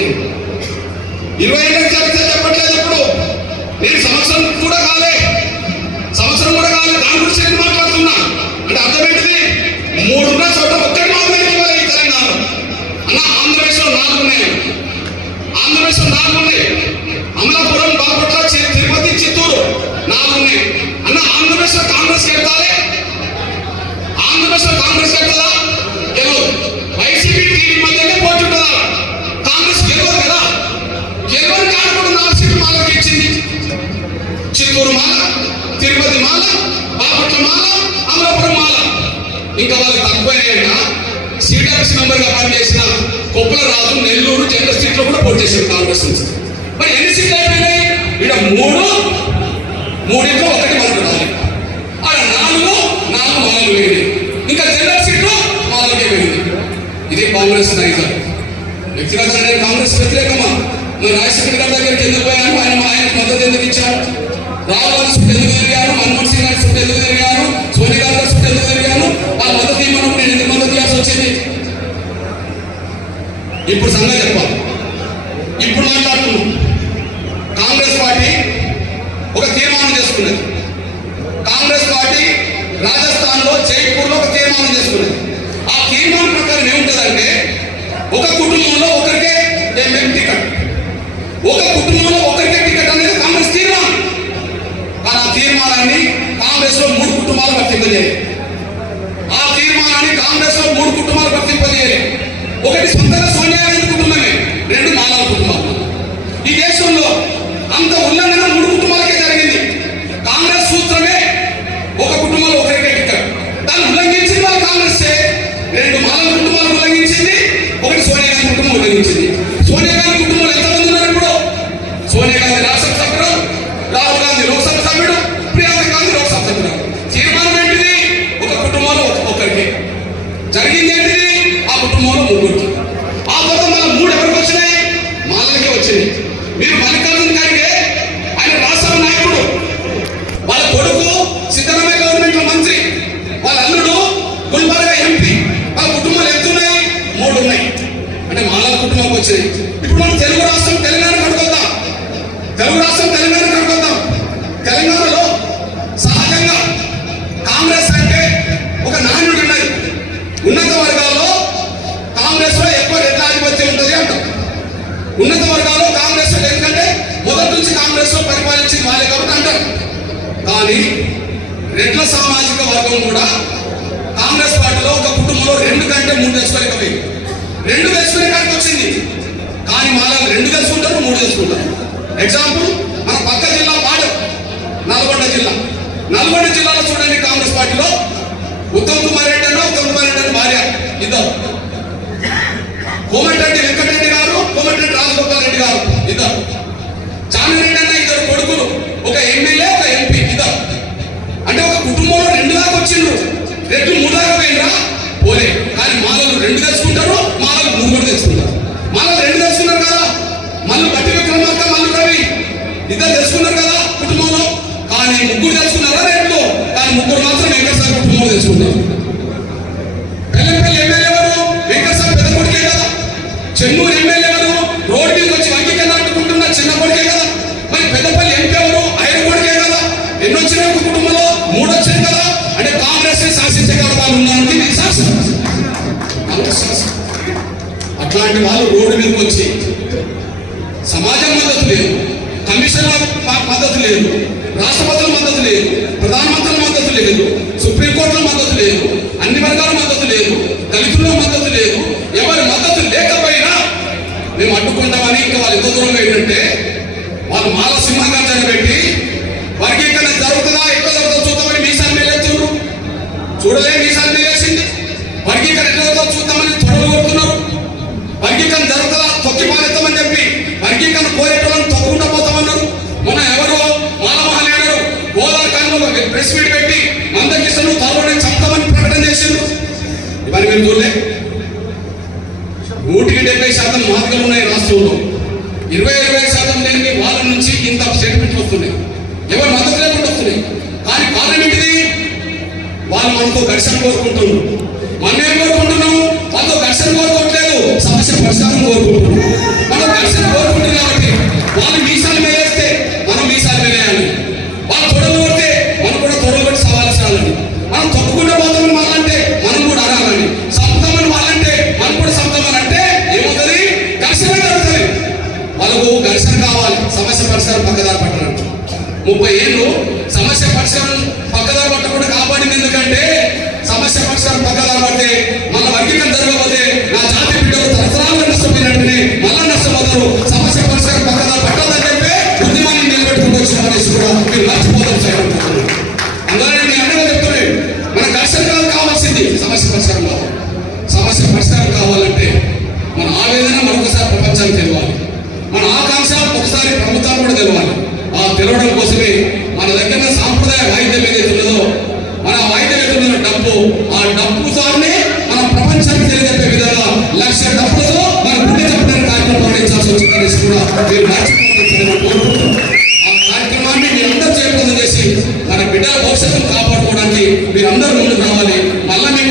మాట్లాడుతున్నాను ఇరవై ఏళ్ళ చరిత్ర చెప్పట్లేదు ఇప్పుడు నేను సంవత్సరం కూడా కాలే. సంవత్సరం కూడా కాలే. దాని గురించి నేను మాట్లాడుతున్నా. అంటే అర్థమేంటిది మూడున్న చోట ఒక్కటి మాత్రమే ఇవ్వాలి తెలంగాణ. అన్న ఆంధ్రప్రదేశ్లో నాలుగు ఉన్నాయి. బాపట్ల మాల అమలాపురం మాల. ఇంకా వాళ్ళకి తక్కువైనా సిడిఎఫ్సి మెంబర్గా పనిచేసిన కొప్పల రాజు నెల్లూరు జనరల్ సీట్లో కూడా పోటీ చేశారు కాంగ్రెస్ నుంచి. మరి ఎన్ని సీట్లు అయిపోయినాయి? ఇక్కడ మూడు మూడింట్లో ఒకటి మనకు రాలి. అలా నాలుగు నాలుగు మాలలు వేయండి ఇంకా జనరల్ సీట్లు మాలకే వేయండి ఇది కాంగ్రెస్ నాయకులు. వ్యక్తిగతంగా కాంగ్రెస్ వ్యతిరేకమా? నువ్వు రాజశేఖర్ గారి దగ్గరికి ఎందుకు పోయాను ఆయన ఆయనకు మద్దతు ఎందుకు ఇచ్చాను రాహుల్ గాంధీ ఎందుకు తిరిగాను మన్మోహన్ సింగ్ గారి చుట్టూ ఎందుకు తిరిగాను సోనియా గారి చుట్టూ ఎందుకు తిరిగాను ఆ మద్దతు ఇవ్వడం నేను ఎందుకు మద్దతు ఇవ్వాల్సి వచ్చింది? ఇప్పుడు సంగతి చెప్పాలి. ఇప్పుడు మాట్లాడుతున్నాం కాంగ్రెస్ పార్టీ ఒక తీర్మానం చేసుకున్నది కాంగ్రెస్ పార్టీ రాజస్థాన్లో జైపూర్లో ఒక తీర్మానం చేసుకున్నది ఆ తీర్మానం ప్రకారం ఏముంటదంటే ఒక కుటుంబంలో ఒకరికే ఎంఎం టికెట్ ఒక కుటుంబంలో ఒకరికే టికెట్ అనేది కాంగ్రెస్ తీర్మానం కానీ ఆ తీర్మానాన్ని కాంగ్రెస్లో మూడు కుటుంబాలు వర్తింపజేయాలి ఆ తీర్మానాన్ని కాంగ్రెస్లో మూడు కుటుంబాలు వర్తింపజేయాలి ఒకటి సొంతంగా సోనియా గాంధీ కుటుంబమే రెండు మానవ కుటుంబాలు. ఈ దేశంలో అంత ఉల్లంఘన కానీ రెడ్ల సామాజిక వర్గం కూడా. కాంగ్రెస్ పార్టీలో ఒక కుటుంబంలో రెండు కంటే మూడు తెచ్చుకోలేకపోయింది రెండు తెచ్చుకునే కాడికి వచ్చింది. కానీ మాలో రెండు తెచ్చుకుంటారు మూడు తెచ్చుకుంటారు ఎగ్జాంపుల్ మన పక్క జిల్లా పాడు నల్గొండ జిల్లా. నల్గొండ జిల్లా రెండు మూడు దాకా పోయినరా? పోలే. కానీ మాలలు రెండు తెచ్చుకుంటారు మాలలు మూడు కూడా తెచ్చుకుంటారు. మాలలు రెండు తెచ్చుకున్నారు కదా? మళ్ళీ బట్టి విక్రమార్క మళ్ళీ రవి. ఇద్దరు తెచ్చుకున్నారు కదా కుటుంబంలో? కానీ ముగ్గురు తెచ్చుకున్నారా రెండు? కానీ ముగ్గురు మాత్రం వెంకటేశ్వర కుటుంబంలో తెచ్చుకుంటారు పెళ్ళంపల్లి ఎమ్మెల్యే ఎవరు? వెంకటేశ్వర పెద్ద కొడుకే కదా. చెన్నూరు ఎమ్మెల్యే ఎవరు? రోడ్డు మీద వచ్చి వంకి కింద అంటుకుంటున్న చిన్న కొడుకే కదా. మరి పెద్దపల్లి ఎంపీ ఎవరు? ఆయన కొడుకే కదా. ఎన్ని కుటుంబంలో మూడొచ్చింది కదా. కాంగ్రెస్ శాసించే శాసించగల వాళ్ళు ఉన్నారంటే ఇది శాసనం అట్లాంటి వాళ్ళు రోడ్డు మీదకి వచ్చి సమాజం మద్దతు లేదు కమిషన్ల మద్దతు లేదు రాష్ట్రపతుల మద్దతు లేదు ప్రధానమంత్రుల మద్దతు లేదు సుప్రీంకోర్టుల మద్దతు లేదు అన్ని వర్గాల మద్దతు లేదు దళితుల మద్దతు లేదు. ఎవరి మద్దతు లేకపోయినా మేము అడ్డుకుంటామని ఇంకా వాళ్ళు ఎంత దూరం ఏంటంటే వాళ్ళు మాల సింహగర్జన పెట్టి చూడలే మీసాలు మేలేసింది వర్గీకరణ ఎట్లా చూద్దామని తొడలు కొడుతున్నారు వర్గీకరణ జరుగుతుందా? తొక్కి పారేస్తామని చెప్పి వర్గీకరణ కోరేటోళ్ళని తొక్కకుండా పోతామన్నారు. మన ఎవరో మానవహాని గారు గోదావరి కాలంలో ప్రెస్ మీట్ పెట్టి మందకిష్టను త్వరలోనే చంపుతామని ప్రకటన చేసిండ్రు. ఇవన్నీ మేము చూడలే. రాష్ట్రంలో. ఇరవై ఇరవై శాతం లేని వాళ్ళ నుంచి ఇంత స్టేట్మెంట్లు వస్తున్నాయి. ఎవరు మద్దతు లేకుండా వస్తున్నాయి. కానీ కారణం ఏంటిది వాళ్ళు మనతో ఘర్షణ కోరుకుంటున్నారు మనం ఏం కోరుకుంటున్నాము వాళ్ళతో ఘర్షణ కోరుకోవట్లేదు. సమస్య పరిష్కారం కోరుకుంటున్నాం. మనం ఘర్షణ కోరుకుంటున్నాం కాబట్టి వాళ్ళు మీసాలు మేలేస్తే మనం మీసాలు మేలేయాలి. వాళ్ళు తొడగొడితే కొడితే మనం కూడా తొడగొట్టి కొట్టి సవాలు చేయాలని మనం తొక్కుకుంటే పోతామని వాళ్ళంటే మనం కూడా అనాలని సప్తమని వాళ్ళంటే మనం కూడా సప్తమని అంటే ఏమవుతుంది? ఘర్షణ జరుగుతుంది. వాళ్ళకు ఘర్షణ కావాలి. సమస్య పరిష్కారం పక్కదారి పట్టడం ముప్పై ఏళ్ళు సమస్య పరిష్కారం పక్కదారి పట్టకుండా ఏంటంటే సమస్య పరిష్కారం పక్కన పడితే మన వర్గీకరణ జరగకపోతే నా జాతి బిడ్డలు తరతరాలుగా నష్టపోయినట్టుని మళ్ళా నష్టపోతారు. సమస్య పరిష్కారం పక్కన పట్టాలని చెప్పి ఉద్యమాన్ని నిలబెట్టుకుంటూ వచ్చిన అనేసి కూడా మీరు మర్చిపోతారు సార్. అందువల్ల నేను అన్నగా చెప్తున్నాను మన ఘర్షణ కావాల్సింది సమస్య పరిష్కారం సమస్య పరిష్కారం కావాలంటే మన ఆవేదన మరొకసారి ప్రపంచానికి తెలవాలి. మన ఆకాంక్ష ఒకసారి ప్రభుత్వాలు కూడా తెలవాలి. ఆ తెలవడం కోసమే మన దగ్గర సాంప్రదాయ వాయిద్యం ఏదైతే ఉన్నదో మన వైద్యులకు డబ్బు ఆ డబ్బు సార్నే మన ప్రపంచానికి తెలియజెప్పే విధంగా లక్ష డబ్బులతో మన గుండె చెప్పడం కార్యక్రమం పాటించాల్సి వచ్చిందని కూడా మీరు ఆ కార్యక్రమాన్ని మీరందరూ చేపట్టం చేసి మన బిడ్డల భవిష్యత్తును కాపాడుకోవడానికి మీరు అందరూ ముందుకు రావాలి. మళ్ళీ మీకు